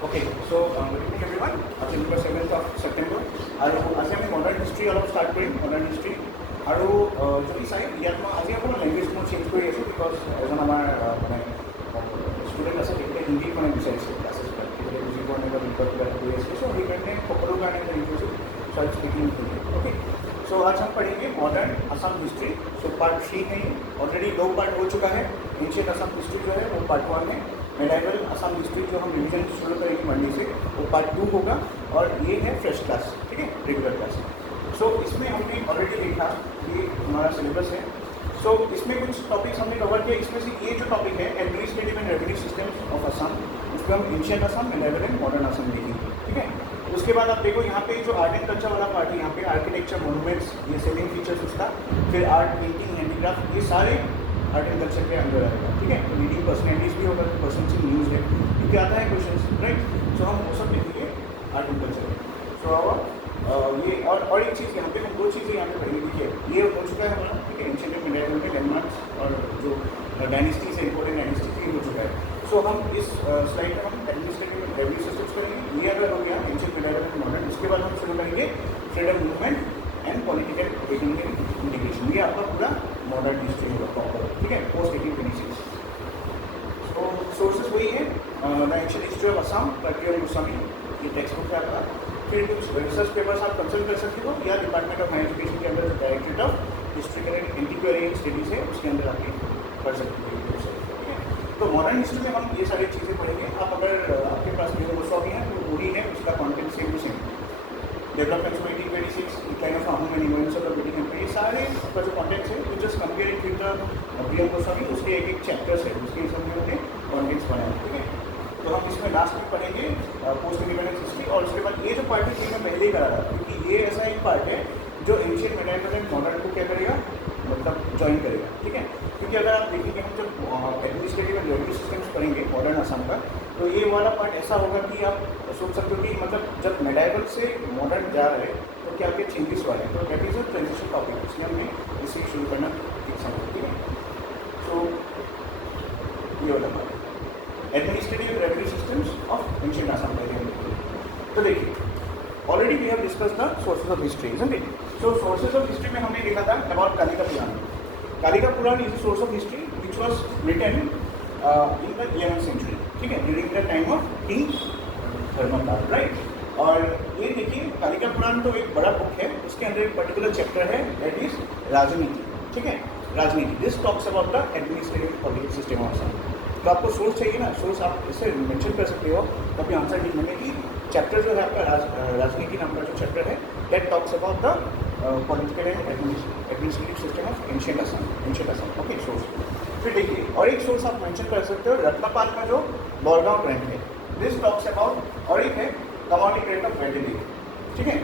Okay, so good evening everyone. আজি number 7th of September. আৰু আজি আমি মডাৰ্ণ হিষ্ট্ৰী অলপ ষ্টাৰ্ট কৰিম মডাৰ্ণ হিষ্ট্ৰী আৰু যদি চাই ইয়াত মই আজি অকণমান লেংগুৱেজ মই চেঞ্জ কৰি আছোঁ বিকজ এজন আমাৰ মানে ষ্টুডেণ্ট আছে তেখেতে হিন্দী মানে বিচাৰিছে ক্লাছেছবিলাক তেখেতে বুজি পোৱা নাই বা বিকজ কিবা কৰি আছে চ' সেইকাৰণে সকলোৰ কাৰণে এটা ইনক্লুচিভ চ' স্পীকিং হিন্দী ओके सो आज हम पढ़ेंगे modern Assam history so part 3 में ऑलरेडी 2 पार्ट हो चुका है एंशिएंट असम हिस्ट्री जो है वो पार्ट 1 है मेडाइवल असम हिस्ट्री जो हम रिवीजन शुरू करेंगे मंडे से वो पार्ट 2 होगा और ये है फ्रेश क्लास ठीक है रेगुलर क्लास सो इसमें हमने ऑलरेडी देखा कि हमारा सिलेबस है सो इसमें कुछ टॉपिक्स हमने कवर किया इसमें से ये जो टॉपिक है administrative and revenue system of Assam उसमें हम ancient Assam medieval and modern Assam देखेंगे ठीक है उसके बाद आप देखो यहाँ पे जो आर्ट एंड कल्चर वाला पार्ट है यहाँ पे आर्किटेक्चर मोनूमेंट्स ये सेलिंग फीचर्स उसका फिर आर्ट पेंटिंग हैंडीक्राफ्ट ये सारे आर्ट एंड कल्चर के अंदर आएगा ठीक है तो लीडिंग पर्सनैलिटीज भी होगा पर्सन से न्यूज़ है क्योंकि आता है क्वेश्चन राइट सो हम वो सब देखेंगे आर्ट एंड कल्चर सो ये और एक चीज़ यहाँ पे हम 2 चीज़ें यहाँ पे पढ़ेंगे देखिए ये हो चुका है हमारा ठीक है एंशिएंट मेडाइवल में लैंडमार्क्स और जो डायनेस्टीज है इंपॉर्टेंट डायनेस्टीज ये हो चुका है सो हम इस स्लाइड में हम एडमिनिस्ट्रेटिव एंड रेवेन्यू सिस्टम्स करेंगे ये अगर हो गया एंशिएंट मेडाइवल एंड मॉडर्न उसके बाद हम शुरू करेंगे freedom movement and political integration ये आपका पूरा मॉडर्न हिस्ट्री होगा प्रॉपर ठीक है पोस्ट 1826 तो सोर्सेज वही है the ancient history of Assam प्रक्रिया गोस्वामी ये टेक्स्ट बुक है आपका फिर कुछ रिसर्च पेपर्स आप कंसल्ट कर सकते हो या डिपार्टमेंट ऑफ हायर एजुकेशन के अंदर जो directorate of historical and एंटीक्वेरियन studies है उसके अंदर आप पढ़ सकते हो ठीक है तो मॉडर्न हिस्ट्री में हम ये सारी चीज़ें पढ़ेंगे आप अगर आपके पास मेरे गोस्वामी है तो वही है उसका content same to same developments of 1826 decline of Ahom and events of the British empire ये सारे आपका जो कॉन्टेंट्स है वो just compare it with the Priyam Goswami उसके एक चैप्टर्स है उसके हिसाब से हमने कॉन्टेंट्स बनाए ठीक है तो हम इसमें लास्ट में पढ़ेंगे पोस्ट इंडिपेंडेंस हिस्ट्री और उसके बाद ये जो पार्ट है ये मैं पहले ही करा रहा क्योंकि ये ऐसा एक पार्ट है जो एंशिएंट मेडाइवल एंड मॉडर्न को क्या करेगा मतलब ज्वाइन करेगा ठीक है क्योंकि अगर आप देखेंगे हम जब एडमिनिस्ट्रेटिव एंड रेवेन्यू सिस्टम्स पढ़ेंगे मॉडर्न असम का तो ये वाला पार्ट ऐसा होगा कि आप सोच सकते हो कि मतलब जब मेडाइवल से मॉडर्न जा रहे हैं तो क्या क्या चेंजेस वाले हैं तो that is a transition topic इसलिए हमने इसे शुरू करना ठीक है सो ये वाला part administrative revenue systems of ancient Assam तो देखिए already we have discuss the sources of history isn't it so sources of history में हमने देखा था about Kalika Purana Kalika Purana is a source of history which was written in the 11th century ठीक है during the time of king Dharmapal right और ये देखिए कालिका पुराण तो एक बड़ा बुक है उसके अंदर एक पर्टिकुलर चैप्टर है दैट इज राजनीति ठीक है राजनीति this talks about the administrative political system of Assam तो आपको सोर्स चाहिए ना सोर्स आप इससे मेंशन कर सकते हो कभी आंसर नहीं मिलने की चैप्टर जो है आपका राजनीति नाम का जो चैप्टर है that talks about the political and administrative system of ancient Assam okay source फिर देखिए और एक सोर्स आप मेंशन कर सकते हो रत्नापाल का जो बोरगांव ग्रंथ है दिस टॉक्स अबाउट और एक है कमोडिटी ग्रंथ ऑफ वैलिडी ठीक है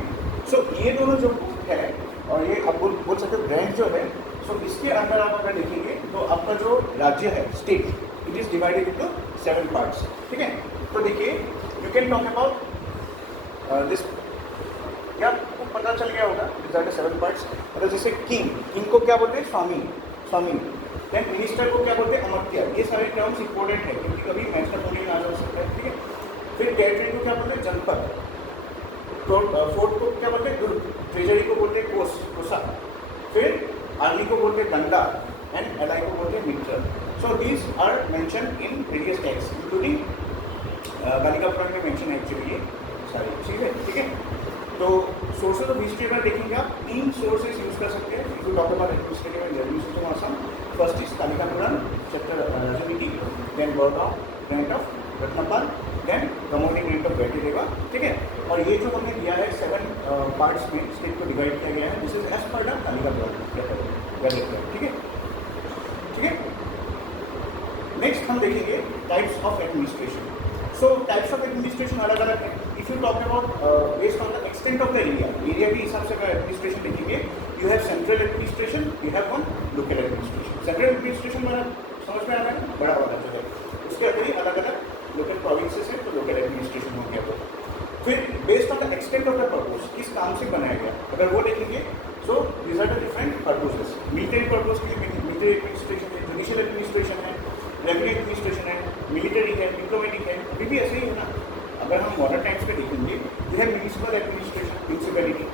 सो ये दोनों जो बुक है और ये आप बोल सकते हो ग्रंथ जो है सो इसके अंदर आप अगर देखेंगे तो आपका जो राज्य है state it is divided into 7 parts ठीक है तो देखिए you can talk about this क्या आपको पता चल गया होगा दिस आर द 7 पार्ट्स मतलब जैसे किंग को क्या बोलते हैं स्वामी देन मिनिस्टर को क्या बोलते हैं अमात्य ये सारे टर्म्स इंपॉर्टेंट है क्योंकि कभी मेट्रोपोलिटन आ जा सकता है ठीक है फिर टेरिटरी को क्या बोलते हैं जनपद तो फोर्ट को क्या बोलते हैं दुर्ग ट्रेजरी को बोलते हैं कोसा फिर आर्मी को बोलते हैं दंडा एंड एलाई को बोलते हैं मित्र so these are mention in various text including Kalika Purana में मेंशन है एक्चुअली ये सारी चीज़ें ठीक है तो सोर्सेज ऑफ हिस्ट्री अगर देखेंगे आप 3 सोर्सेज यूज कर सकते हैं if you talk about administrative and revenue system of Assam first is Kalika Purana chapter Rajniti then Bargaon grant of Ratnapala then commodity grant of Vaidyadeva ठीक है और ये जो हमने दिया है 7 पार्ट्स में स्टेट को डिवाइड किया गया है this is as per the Kalika Purana ठीक है नेक्स्ट हम देखेंगे types of administration so types of administration अलग अलग है if you talk about based on the extent of the area के हिसाब से अगर एडमिनिस्ट्रेशन देखेंगे you have central administration you have one local administration central administration वाला समझ में आ रहा है बड़ा वाला जो है उसके अंदर ही अलग अलग लोकल प्रोविंसेस है तो लोकल एडमिनिस्ट्रेशन हो गया तो फिर based on the extent of the purpose किस काम से बनाया गया अगर वो देखेंगे so these are the different purposes military purpose के लिए मिलिट्री एडमिनिस्ट्रेशन है जुडिशियल एडमिनिस्ट्रेशन है रेवेन्यू एडमिनिस्ट्रेशन है मिलिट्री है डिप्लोमेटिक है अभी भी ऐसे ही है ना अगर हम मॉडर्न टाइम्स पे देखेंगे, यह है municipal administration, municipality,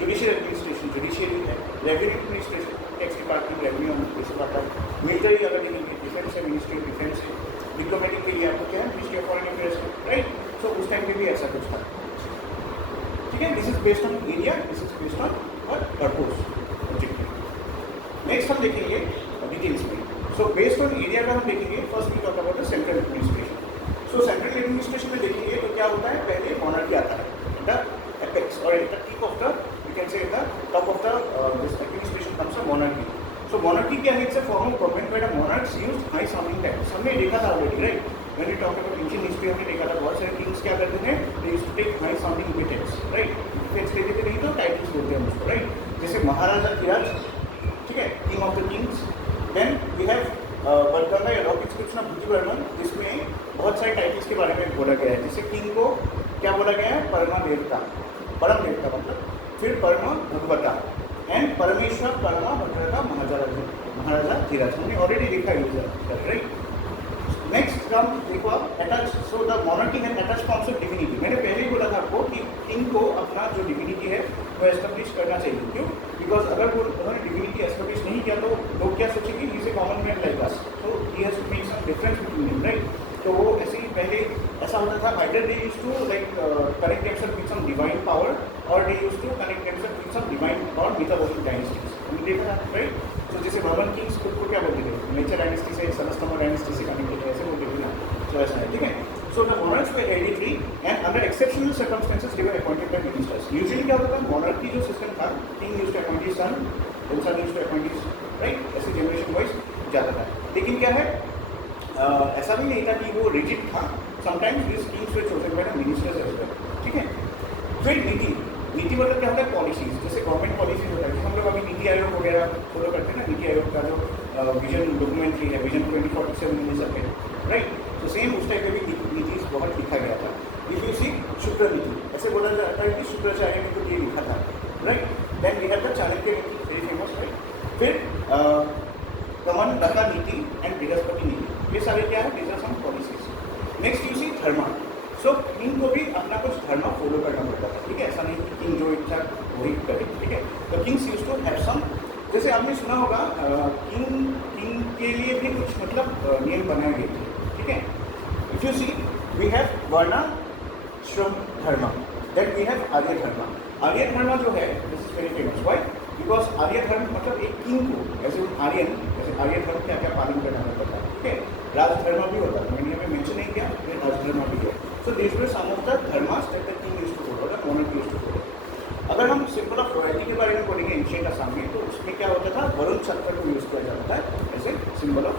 judicial administration, judiciary है, revenue administration, tax department, revenue department, military अगर देखेंगे, डिफेंस है, मिनिस्ट्री ऑफ डिफेंस है, डिप्लोमेटिक के लिए आपको क्या है, ministry of foreign affairs, right. So उस टाइम पे भी ऐसा कुछ था, ठीक है। This is based on area, this is based on और पर्पस, ऑब्जेक्टिव। नेक्स्ट हम देखेंगे डिटेल्स में। सो बेस्ड ऑन एरिया का हम देखेंगे, first we talk about the central administration. So central administration में देखेंगे तो क्या होता है, पहले मॉनर्की आता है, द एपेक्स और at the tip of the, you can say the top of the this administration comes a monarchy. So monarchy क्या है, it's a form of government where the monarchs used high sounding tax. हमने देखा था already, right, when we talk about ancient history हमने देखा था बहुत सारे किंग्स क्या करते थे, they used to take high sounding tax, right, tax लेते थे, नहीं तो टाइटल्स बोलते हैं उसको, राइट, जैसे महाराजा धीराज, ठीक है, king of the kings. Then we have Balganga या रॉक इंस्क्रिप्शन ऑफ बुद्धिवर्मन, जिसमें बहुत सारे टाइटल्स के बारे में बोला गया है, जैसे किंग को क्या बोला गया है, परमा देवता, परम देवता मतलब, फिर परमा भगवता एंड परमेश्वर परमा भद्रता महाराजा धीराज, हमने ऑलरेडी देखा है, राइट। नेक्स्ट कम देखो आप attach, so the monarchy has attach forms of divinity. मैंने पहले ही बोला था आपको कि किंग को अपना जो डिविनिटी है वो एस्टेब्लिश करना चाहिए, क्यों, बिकॉज अगर वो उन्होंने डिविनिटी एस्टेब्लिश नहीं किया तो लोग क्या सोचेंगे, he is a common man like us, तो he has to make some difference between him, right. तो वो ऐसे ही पहले ऐसा होता था, either they used to like connect themselves with some divine power और they used to connect themselves with some divine power mythological dynasties, हमने देखा था, राइट। तो जैसे रोमन किंग्स खुद को क्या बोलते थे, नेचर डायनेस्टी से, सनस्तमा डायनेस्टी से कनेक्टेड है, ऐसे बोलते थे ना, तो ऐसा है, ठीक है। So the monarchs were hereditary and under exceptional circumstances they were appointed by ministers. Usually क्या होता है, monarchy जो सिस्टम था, king used to appoint his son, then son used to appoint his, right, ऐसे जनरेशन वाइज जाता था। लेकिन क्या है, ऐसा भी नहीं था कि वो रिजिड था, sometimes this kings were chosen by the ministers as well, ठीक है। फिर नीति, नीति मतलब क्या होता है, पॉलिसीज, जैसे गवर्नमेंट पॉलिसीज होता है, हम लोग अभी नीति आयोग वगैरह फॉलो करते हैं ना, नीति आयोग का जो विजन डॉक्यूमेंट्री है, विजन 2047 रिलीज है, राइट। तो सेम उस टाइप में भी नीति बहुत लिखा गया था। इफ यू सी शुक्र नीति, ऐसे बोला जाता है कि शुक्राचार्य ने तो ये लिखा था, right. Then we have the Chanakya Niti, very famous, right. फिर कमंडका नीति एंड बृहस्पति नीति, ये सारे क्या है, these are some policies. Next you see dharma. So king को भी अपना कुछ धर्म फॉलो करना पड़ता था, ठीक है, ऐसा नहीं कि किंग जो इच्छा वही करे, ठीक है। The kings used to have some, जैसे आपने सुना होगा किंग के लिए भी कुछ मतलब नियम बनाए गए थे, ठीक है। If you see we have varnashrama धर्म, देन वी हैव आर्य धर्म। आर्य धर्म जो है this is very famous, why, because आर्य धर्म मतलब एक किंग को एज ए आर्यन, जैसे आर्य धर्म क्या क्या पालन करना पड़ता था, ठीक है। राजधर्म भी होता था, मैंने यहाँ मेंशन नहीं किया, फिर राजधर्म भी है। So this were some of the dharmas that the king used to follow, the monarch used to follow. अगर हम सिंबल ऑफ रॉयल्टी के बारे में बोलेंगे एंशिएंट असम में, तो उसमें क्या होता था, वरुण चक्र को यूज किया जाता है as a symbol of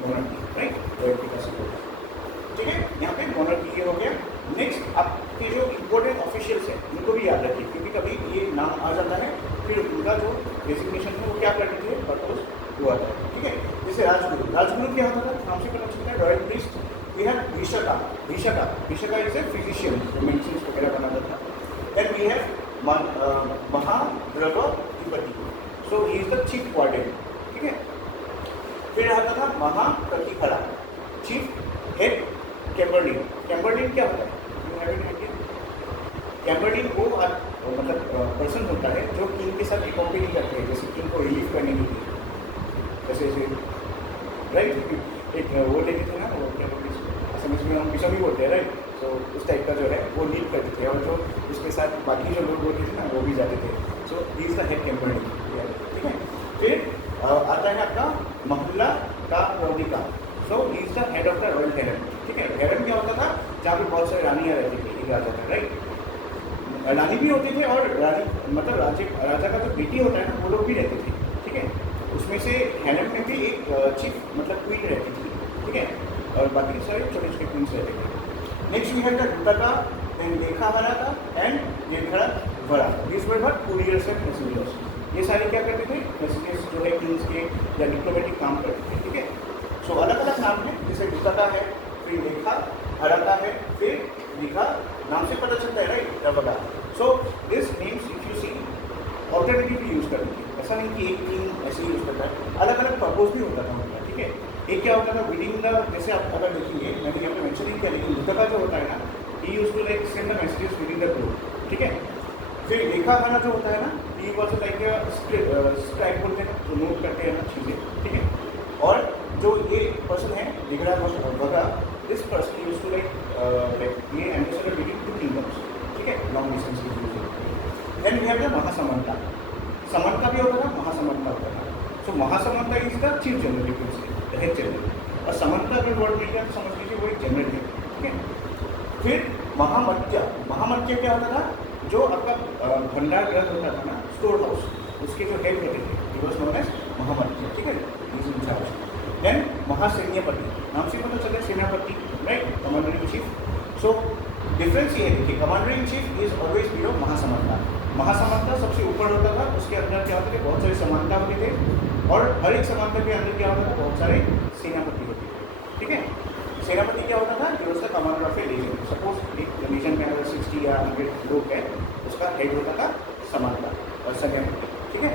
monarchy, right, royalty का सिंबल, ठीक है। यहाँ पे मोनार्की हो गया। नेक्स्ट आपके जो इम्पोर्टेंट ऑफिशियल्स हैं उनको भी याद रखिए, क्योंकि कभी ये नाम आ जाता है, फिर उनका जो डेजिग्नेशन है वो क्या करते थे, पर्पज हुआ था, ठीक है। जैसे राजगुरु, राजगुरु क्या होता था, नाम से पता चलता है, royal priest. We have Bhishaka, Bhishaka, Bhishaka is a physician जो मेडिसिन वगैरह बनाता था। Then we have Mahadravadhipati, so he is the chief warden, ठीक है। फिर आता था महाप्रतिखरा, चीफ हेड कैम्बरलिन। कैम्बरलिन क्या होता है, कैम्बरलिन वो मतलब पर्सन होता है जो किंग के साथ कंपेनी करते हैं, जैसे किंग को रिलीव करने के लिए, जैसे राइट, एक वो लेते थे ना, वो क्या बोलते हैं, समझ में हम पिछा भी बोलते हैं, राइट। तो उस टाइप का जो है वो लीड करते थे, और जो उसके साथ बाकी जो लोग होते थे ना वो भी जाते थे। So he is the head chamberlain, ठीक है। फिर आता है आपका महल्ला का प्रौदिका, so he is the head of the royal harem, ठीक है। हेरन क्या होता था, जहाँ पे बहुत सारे रानियाँ रहती थी, एक राजा था, राइट। रानी भी होते थे और रानी मतलब राजा का जो बेटी होता है ना, वो लोग भी रहते थे, ठीक है। उसमें से हेरन में भी एक चीफ मतलब क्वीन रहती थी, ठीक है, और बाकी सारे छोटे छोटे क्वींस रहते थे। Next we have the Dutaka, then Lekhavara का and Lekhavara, this were for couriers and messengers. ये सारे क्या करते थे, मैसेजेस जो है किंग्स के या डिप्लोमेटिक काम करते थे, ठीक है। सो अलग अलग नाम है, जैसे दुतका है, फिर लेखा हराता है, फिर लिखा, नाम से पता चलता है, राइट, रवगा। So this names if you see alternatively use करते हैं, ऐसा नहीं कि एक किंग ऐसे यूज करता है, अलग अलग पर्पज भी होता था उनका, ठीक है। एक क्या होता था विदिन द, जैसे आप अगर देखेंगे, मैंने यहाँ पे मेंशन नहीं किया, लेकिन दुतका जो होता है ना, he used to like send the messages within the group, ठीक है। फिर लेखा खाना जो होता है ना, ही वाज लाइक स्क्राइब बोलते हैं, जो नोट करते हैं ना चीज़ें, ठीक है। और जो ये पर्सन है लिखड़ा वगैरह, this person used to like ये एम्बेसडर बिटवीन टू किंगडम्स, ठीक है, लॉन्ग डिस्टेंस की use. Then we have the Mahasamanta, समंता भी होता था, महासमंता होता था। So Mahasamanta is the chief general, you can say the head general, और समंता का वर्ड मिल गया समझ लीजिए वो एक जनरल है, ठीक है। फिर महामत्या, महामत्या क्या होता था, जो आपका भंडार गृह होता था ना, स्टोर हाउस, उसके जो हेड होते थे, it was known as Mahamatya, ठीक है, is in charge. Then Mahasainyapati, नाम से पता चले सेनापति, right, commander in chief. So difference ये है, देखिए commander in chief is always below Mahasamanta. महासमंता सबसे ऊपर होता था, उसके अंदर क्या होते थे, बहुत सारे समानता होते थे, और हर एक समानता के अंदर क्या होता था, बहुत सारे सेनापति होते थे, ठीक है। सेनापति क्या होता था, जो उसका commander of a legion, suppose एक लीजन के अंदर 60 या 100 लोग है, उसका हेड होता था समानता और सेनापति, ठीक है।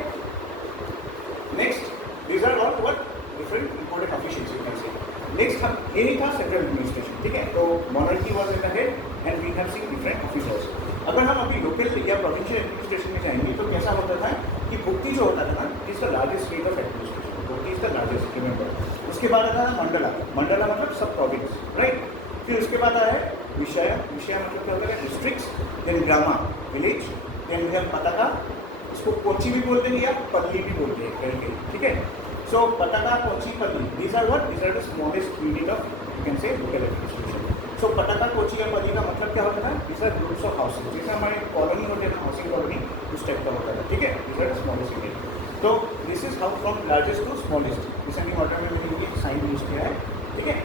Next, these are all what different important officials, you can say. Next हम यही था सेंट्रल एडमिनिस्ट्रेशन, ठीक है। तो monarchy was at the head and we have seen different officers. अगर हम अभी लोकल या प्रोविंशियल एडमिनिस्ट्रेशन में जाएंगे तो कैसा होता था कि भुक्ति जो होता था ना, is the largest state of administration, Bhukti is the largest, remember. उसके बाद आता है मंडला, मंडला मतलब सब प्रोविंस, राइट। फिर उसके बाद आया है विषय, विषय मतलब क्या होता है, districts. Then grama, village. Then we have pataka, इसको कोची भी बोलते हैं या पल्ली भी बोलते हैं करके, ठीक है। सो pataka, kochi, palli, these are what, these are the smallest unit of, you can say, local administration. So pataka, कोची या पल्ली का मतलब क्या होता है, this are groups of houses, जैसे हमारे कॉलोनी होते हैं ना, हाउसिंग कॉलोनी, उस टाइप का होता है, ठीक है। This are the smallest unit. तो this is how from largest to smallest, descending order में मैंने ये साइन यूज किया है, ठीक है।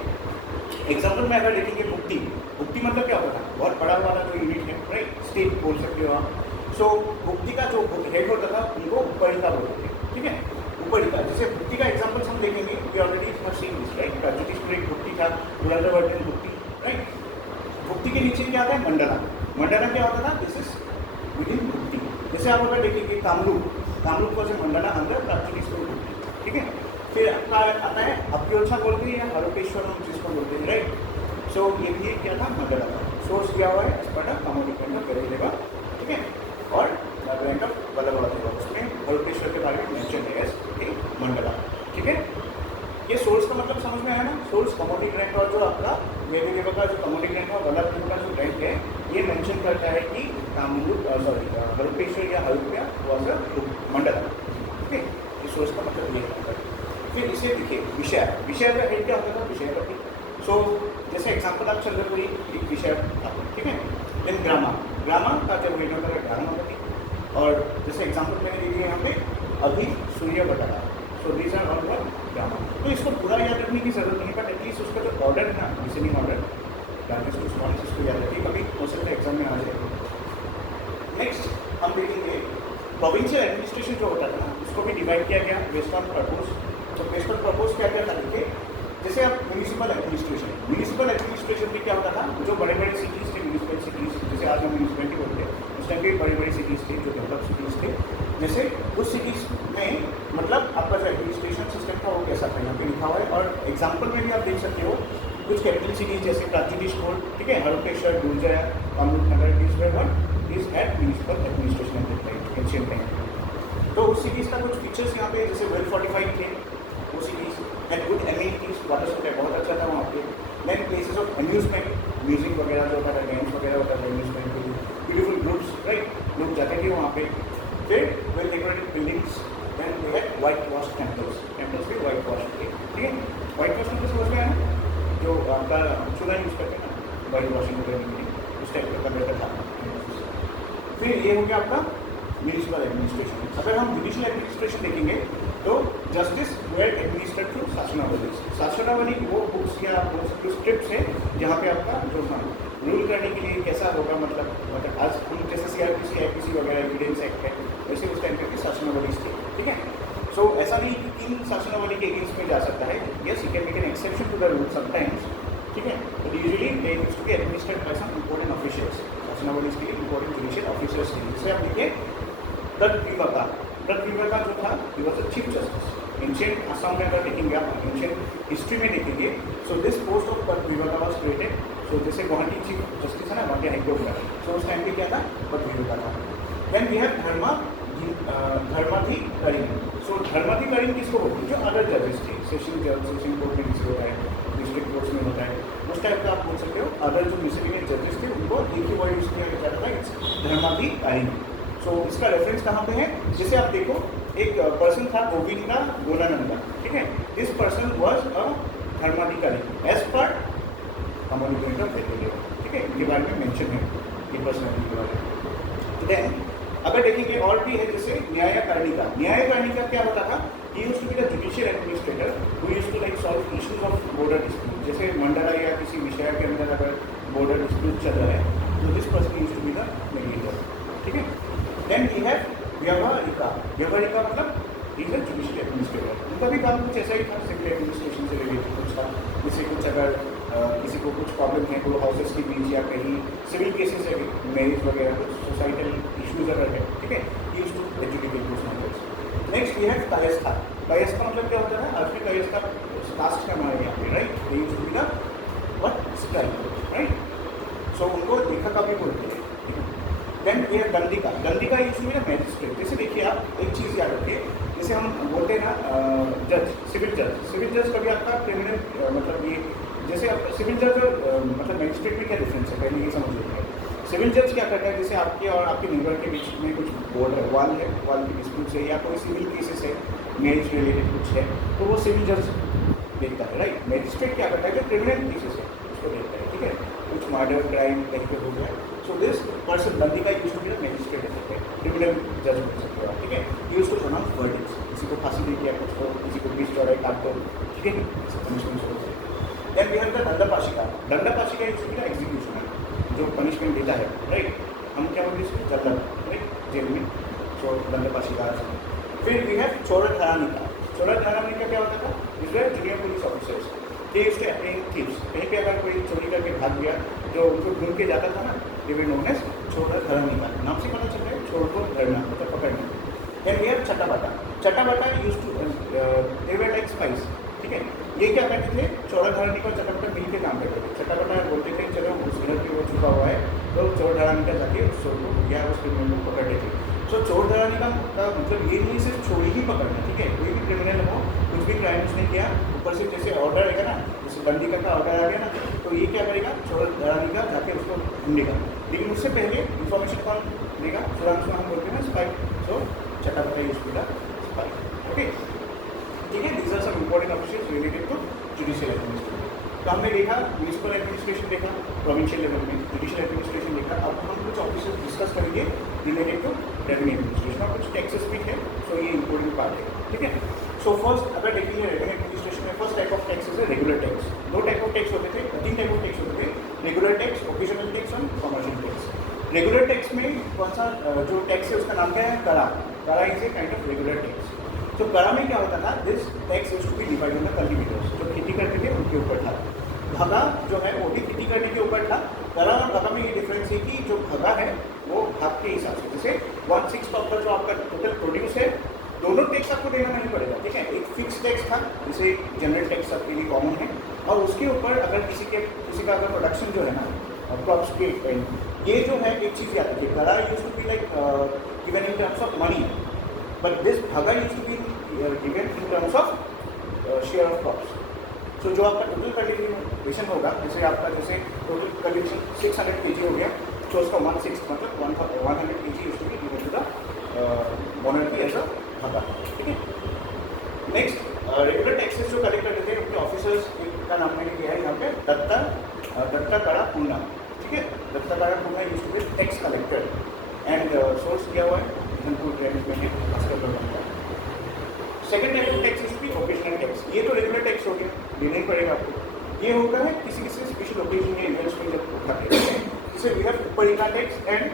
एग्जाम्पल में अगर देखेंगे भुक्ति, भुक्ति मतलब क्या होता है, बहुत बड़ा वाला जो यूनिट है, राइट, स्टेट बोल सकते हो आप। सो भुक्ति का जो हेड होता था उनको उपरिता बोलते थे, ठीक है, उपरिता। जैसे भुक्ति का एग्जाम्पल हम देखेंगे, we already have seen this, right, प्राचीन भुक्ति था, पुरंदरवर्धन भुक्ति, राइट। भुक्ति के नीचे क्या आता है, मंडला, मंडला क्या होता था, दिस इज विद इन भुक्ति। जैसे आप अगर देखेंगे कामरूप, कामरूप को से मंडला अंदर प्राचीन भुक्ति, ठीक है। फिर आपका आता है अप्योच्छा बोलते हैं या हरोपेश्वरम जिसको बोलते हैं, राइट। सो ये भी क्या था, मंडला था। सोर्स दिया हुआ है एज पर कमोडिकेंट ऑफ वेरेलेवा, ठीक है। और ग्रैंड ऑफ वल्लभदेवा, उसमें हरोपेश्वर के बारे में मेंशन है एज मंडला, ठीक है। ये सोर्स का मतलब समझ में आया ना, सोर्स कमोडिक रैंक, और जो आपका वेरेलेवा का जो कमोडिक रैंक और वल्लभदेव का जो रैंक है, ये मेंशन करता है कि कामरूप, सॉरी, हरोपेश्वर या हरोप्या वॉज अ मंडला, ठीक है। ये सोर्स का मतलब ये होता है। फिर इसे देखिए विषय, विषय का हेड क्या होता था, विषयपति। सो जैसे एग्जाम्पल आप चंद्रपुरी एक विषय था, ठीक है। देन ग्रामा, ग्रामा का जब हेड होता है ग्रामापति, और जैसे एग्जाम्पल मैंने दे दिया यहाँ पे अभी सूर्य बटाला। So these are all one grama. तो इसको पूरा याद रखने की जरूरत नहीं, बट एटलीस्ट उसका जो ऑर्डर है ना, descending order, largest to smallest, इसको याद रखिए, कभी हो सकता है एग्जाम में आ जाए। नेक्स्ट हम देखेंगे प्रोविंशियल एडमिनिस्ट्रेशन जो होता था ना, उसको भी डिवाइड किया गया बेस्ड ऑन पर्पस। तो बेस्ड ऑन पर्पस क्या क्या था, देखिए जैसे अब म्यूनिसिपल एडमिनिस्ट्रेशन, म्यूनिसिपल एडमिनिस्ट्रेशन में क्या होता था, जो बड़े बड़े सिटीज़ थे, म्यूनिसिपल सिटीज़, जैसे आज हम म्यूनिसिपलिटी बोलते हैं, उस टाइम पे बड़ी बड़ी सिटीज़ थी जो डेवलप सिटीज़ थे। जैसे उस सिटीज़ में मतलब आपका जो एडमिनिस्ट्रेशन सिस्टम था वो कैसा था, यहाँ पे लिखा हुआ है। और एग्जाम्पल में भी आप देख सकते हो, कुछ कैपिटल सिटीज़ जैसे प्राचीन, ठीक है, Haruppeshwar, Durjaya, Kamrup Nagar, this were what is at municipal administration ancient time. तो उस सिटीज़ का कुछ फीचर्स यहाँ पे, जैसे वेल फोर्टिफाइड थे वो cities, and good amenities, water supply बहुत अच्छा था वहाँ पे। Then places of amusement, music वगैरह जो होता था, गेम्स वगैरह होता था अम्यूजमेंट के लिए, ब्यूटीफुल ग्रुप्स, राइट, लोग जाते थे वहाँ पे। फिर well decorated buildings, then we had white wash temples, temples भी वाइट वॉश थे, ठीक है। वाइट वॉश टेम्पल्स समझ में आया ना, जो आपका चूल्हा यूज़ करते हैं ना, वाइट वॉशिंग करने के लिए, उस टाइप का कलर था। फिर ये हो गया आपका म्यूनिसिपल एडमिनिस्ट्रेशन। अगर हम जुडिशियल एडमिनिस्ट्रेशन देखेंगे तो जस्टिस वेयर एडमिनिस्ट्रेड थ्रू शासनावली। शासनावली वो बुक्स या जो स्क्रिप्ट्स है जहाँ पे आपका जो रूल करने के लिए कैसा होगा, मतलब आज हम जैसे CRPC, IPC वगैरह एविडेंस एक्ट है, वैसे उस टाइम पे शासनावली थी, ठीक है। सो ऐसा नहीं कि 3 शासनावली के अगेंस्ट में जा सकता है, yes you can make an exception to the rule sometimes, ठीक है। But usually they used to be administered by some important officials, शासनावली के लिए इंपॉर्टेंट जुडिशियल ऑफिसर्स थे। जैसे आप देखिए दत्तविवका, दत्तविवका जो था he was a chief justice. Ancient Assam में अगर देखेंगे आप, एंशिएंट हिस्ट्री में देखेंगे, so this post of Dattavivaka was created. सो जैसे गुवाहाटी चीफ जस्टिस है ना, के ऊपर। सो उस टाइम पे क्या था, बकरी होता था। Then we have Dharmadhikarini. So धर्माधिकारिणी किसको बोलते हैं, जो अदर जजेस थे, सेशन जज, सेशन कोर्ट में किसी होता है, डिस्ट्रिक्ट कोर्ट्स में होता है, उस टाइप का आप बोल सकते हो। अदर जो मिसलिनियस जजेस थे उनको एक ही वर्ड यूज किया जाता था, इट्स धर्माधिकारिणी। सो इसका रेफरेंस कहाँ पे है, जैसे आप देखो एक पर्सन था गोविंदा गोलानंदा, ठीक है, this person was a Dharmadhikari as per community of वेटेरिया, ठीक है, इनके बारे में मेंशन है ये पर्सनालिटी के बारे में। देन अगर देखेंगे और भी है, जैसे न्यायकारिणी का क्या होता था, he used to be the judicial administrator who used to like solve issues of border dispute। जैसे मंडला या किसी विषय के अंदर अगर border dispute चल रहा है तो this person used to be the mediator, ठीक है। देन वी हैव व्यवहारिका मतलब इज अ जुडिशियल एडमिनिस्ट्रेटर, उनका भी काम कुछ ऐसा ही था, सिविल एडमिनिस्ट्रेशन से रिलेटेड कुछ था। जैसे कुछ अगर किसी को कुछ प्रॉब्लम है तो हाउसेस के बीच या कहीं सिविल केसेस है, मैरिज वगैरह कुछ सोसाइटल इश्यूज अगर है, ठीक है, use to educate those matters. Next ये है कायस्था। कायस्था मतलब क्या होता है, अर्थली कायस्था कास्ट का हमारे यहाँ पे, right, they used to be the what scribe, right, so उनको लेखक भी बोलते हैं। देन ये है Dandika used to be the magistrate. जैसे देखिए आप एक चीज़ याद रखिए, जैसे हम बोलते हैं ना जज, सिविल जज कभी आपका क्रिमिनल मतलब ये, जैसे आप सिविल जज और मतलब मैजिस्ट्रेट में क्या डिफरेंस है, पहले ये समझ लेते हैं। सिविल जज क्या करता है, जैसे आपके और आपके नेबर के बीच में कुछ बॉर्डर वाल की डिस्प्यूट है या कोई सिविल केसेस है, मैरिज रिलेटेड कुछ है, तो वो सिविल जज देखता है, राइट। मैजिस्ट्रेट क्या करता है, जो क्रिमिनल केसेस है उसको देखता है, ठीक है, कुछ मर्डर क्राइम कहीं पे हो गया, so this person Dandika used to be the magistrate, criminal जज बोल सकते हो आप, ठीक है, यूज्ड टू प्रोनाउंस वर्डिक्ट्स, किसी को फांसी दे दिया, कुछ को किसी को 20 चौड़ाई काट दो, ठीक है, पनिशमेंट हो जाए। Then we have the Dandapashika used to be the executioner, जो पनिशमेंट देता है, राइट, हम क्या बोलते हैं इसको, जल्द, राइट, जेल में, सो दंडपाशिका। फिर वी हैव चोरधारानिका क्या होता था, this were junior police officers, they used to apprehend thieves. कहीं पे अगर कोई चोरी करके भाग गया, जो उनको ढूंढ के जाता था ना, दे वर नोन एज चोरधारानिका, नाम से पता चल रहा है, चोर को धरना मतलब पकड़ना। Then we have Chattabhata used to they were like spies, ठीक है, ये क्या करते थे, चोरधारानिका और चट्टाबाटा मिल के काम करते थे। चट्टाबाटा बोलते थे चलो उस घर पे वो छुपा हुआ है, तो चोरधारानिका जाके उस चोर को या उस क्रिमिनल को पकड़ते थे। सो चोरधारानिका का मतलब ये नहीं सिर्फ चोरी ही पकड़ना, ठीक है, कोई भी क्रिमिनल हो, कुछ भी क्राइम उसने किया, ऊपर से जैसे ऑर्डर आएगा ना, जैसे दंडिका का ऑर्डर आ गया ना, तो ये क्या करेगा, चोरधारानिका जाके उसको ढूंढेगा, लेकिन उससे पहले इन्फॉर्मेशन कौन देगा, चुरांश में हम बोलते हैं ना spy, so Chattabhata used to be the spy, okay, ठीक है। These are some important officials related to judicial administration. तो हमने देखा म्यूनिसिपल एडमिनिस्ट्रेशन देखा, प्रोविंशियल लेवल में जुडिशियल एडमिनिस्ट्रेशन देखा। अब हम कुछ ऑफिसर्स डिस्कस करेंगे रिलेटेड टू रेवेन्यू एडमिनिस्ट्रेशन, और कुछ टैक्सेस भी है, सो ये इंपॉर्टेंट पार्ट है, ठीक है। सो फर्स्ट अगर देखेंगे रेवेन्यू एडमिनिस्ट्रेशन में फर्स्ट टाइप ऑफ टैक्सेस है regular tax. 2 type of tax होते थे, 3 टाइप ऑफ टैक्स होते थे, रेगुलर टैक्स, ओकेजनल टैक्स और कमर्शियल टैक्स। रेगुलर टैक्स में कौन सा जो टैक्स है उसका नाम क्या है, करा is a kind of regular tax. तो करा में क्या होता था, this tax used to be divided in the cultivators, जो खेती करते थे उनके ऊपर था। भगा जो है वो भी खेती करने के ऊपर था। करा और भगा में ये डिफरेंस है कि जो भगा है वो भाग के हिसाब से, जैसे 1/6 ऑफ द जो आपका टोटल प्रोड्यूस है, दोनों टैक्स आपको देना नहीं पड़ेगा, ठीक है। एक फिक्स टैक्स था जिसे जनरल टैक्स सबके लिए कॉमन है, और उसके ऊपर अगर किसी का अगर प्रोडक्शन जो है ना क्रॉप्स के, ये जो है एक चीज़ याद रखिए, kara used to be like given in terms of money, but this bhaga used to be given in terms of share of crops. So जो आपका टोटल कल्टिवेशन होगा, जैसे आपका जैसे टोटल कल्टिवेशन 600 kg हो गया, तो उसका 1/6 मतलब 100 kg used to be given to the monarchy as a bhaga, ठीक है। नेक्स्ट रेगुलर टैक्सेस जो कलेक्ट करते थे उनके ऑफिसर्स का नाम मैंने दिया है यहाँ पे, दत्ता कड़ा पूर्णा, ठीक है। दत्ता कड़ा पूर्णा used to be tax collector, and source दिया हुआ है धनपुर ट्रेनिंग में भास्कर प्रोग्राम का। Second type of tax is occasional tax. ये तो रेगुलर टैक्स हो गया, देना ही पड़ेगा आपको। ये होता है किसी स्पेशल ओकेजन या इवेंट्स में जब उठाते हैं, जैसे we have uparika tax and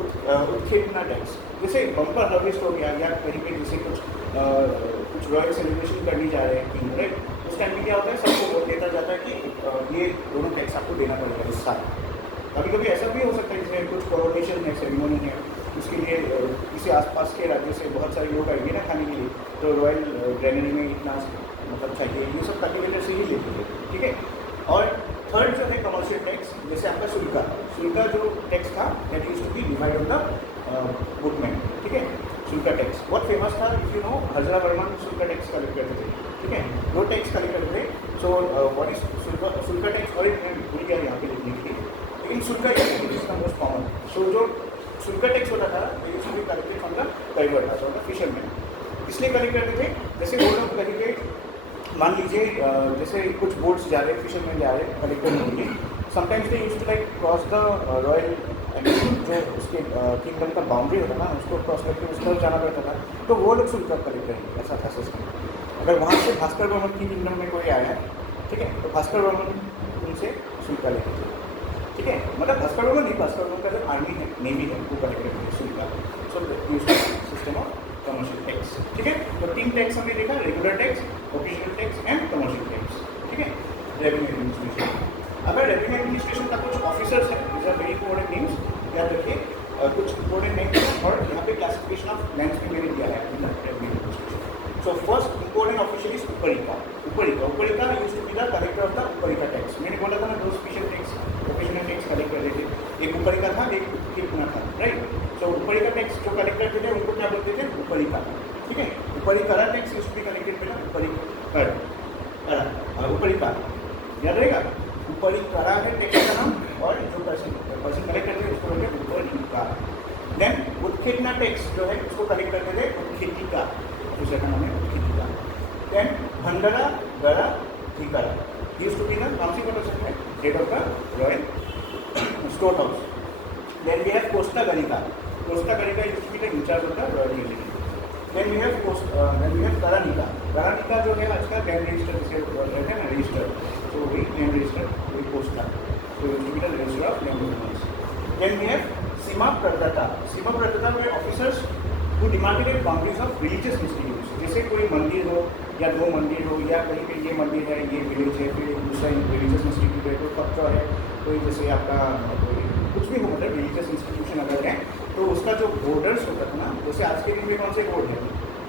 utkhepana tax. जैसे बम्पर हार्वेस्ट हो गया या कहीं पे जैसे कुछ रॉयल सेलिब्रेशन करने जा रहे हैं, राइट, उस टाइम में क्या होता है, सबको वोट देता जाता है कि ये दोनों टैक्स आपको देना पड़ेगा इस साल। कभी कभी ऐसा भी हो सकता है जैसे कुछ कोरोनेशन है, सेरेमनी है, उसके लिए किसी आसपास के राज्य से बहुत सारे लोग आएंगे ना खाने के लिए, तो रॉयल ग्रैनरी में इतना मतलब चाहिए, ये सब कल्टिवेटर से ही लेते थे, ठीक है। और थर्ड जो है कमर्शियल टैक्स, जैसे आपका शुल्का जो टैक्स था that used to be divide on the bookman, ठीक है। शुल्का टैक्स बहुत फेमस था, इफ यू नो हजरा वर्मन शुल्का टैक्स कलेक्ट करते थे, ठीक है, दो टैक्स कलेक्ट करते थे। So what is shulka tax, और मैं भूल गया यहाँ पे लिखने के लिए, लेकिन shulka tax is the most common. So जो शुल्का टैक्स होता था that used to be collected from the divert था, द फिशरमैन, इसलिए कलेक्ट करते थे। जैसे वो लोग करेंगे, मान लीजिए जैसे कुछ बोट्स जा रहे हैं, फिशरमैन जा रहे हैं कलेक्ट करने के लिए, sometimes they used to like cross the royal जो उसके किंगडम का बाउंड्री होता था ना, उसको क्रॉस करके उस तरफ जाना पड़ता था, तो वो लोग शुल्क कलेक्ट करेंगे, ऐसा था सिस्टम। अगर वहाँ से भास्कर वर्मन की किंगडम में कोई आया है, ठीक है, तो भास्कर वर्मन उनसे शुल्क लेते थे, ठीक है, मतलब भास्कर वर्मन नहीं, भास्कर वर्मन का जो आर्मी है, नेवी है, वो कलेक्ट करते हैं शुल्क। So system of commercial tax, ठीक है। तो 3 टैक्स हमने देखा, regular tax, official tax and commercial tax, ठीक है। रेवेन्यू एडमिनिस्ट्रेशन, अगर रेवेन्यू एडमिनिस्ट्रेशन का कुछ ऑफिसर्स है, this are very important names, याद रखिए कुछ इंपॉर्टेंट नेम्स हैं, और यहाँ पे क्लासिफिकेशन ऑफ लैंड्स भी मैंने दिया है revenue administration. So first important official is uparika. Uparika used to be the collector of the uparika tax. मैंने बोला था ना, दो special tax, professional tax collect कर रहे थे, एक उपरिका था, एक कितना था, राइट। सो उपरिका टैक्स जो कलेक्ट करते थे उनको क्या बोलते थे, उपरिका, ठीक है। Uparika tax used to be collected by uparika, याद रहेगा, उपरिका है टैक्स का नाम, और जो पर्सन कलेक्ट करते हैं उसको बोलते हैं उपरिका। देन उत्खेजना टैक्स जो है उसको कलेक्ट करते थे उत्खेतिका, दूसरे का नाम है उत्खेतिका। देन भंडारा गरा ठिकारा, used to be the council protection है, head of the royal store house. Then we have कोस्टा गणिका used to be the in charge of the royal university. Then we have करानिका जो है आज का लैंड रजिस्टर जिसे कहते हैं ना, रजिस्टर, तो वही लैंड रजिस्टर, वही कोस्टा, तो used to be the register of land universe. Then we have सीमा प्रदाता में officers who demarcated boundaries of religious institutes, जैसे कोई मंदिर हो या 2 मंदिर हो, या कहीं पे ये मंदिर है, ये विलेज है, फिर दूसरा रिलीजियस इंस्टीट्यूट है, कोई कब्जा है, कोई जैसे आपका कोई कुछ भी हो, मतलब रिलीजियस इंस्टीट्यूशन अगर है, तो उसका जो बॉर्डर्स होता था ना, जैसे आज के दिन में कौन से बोर्ड है,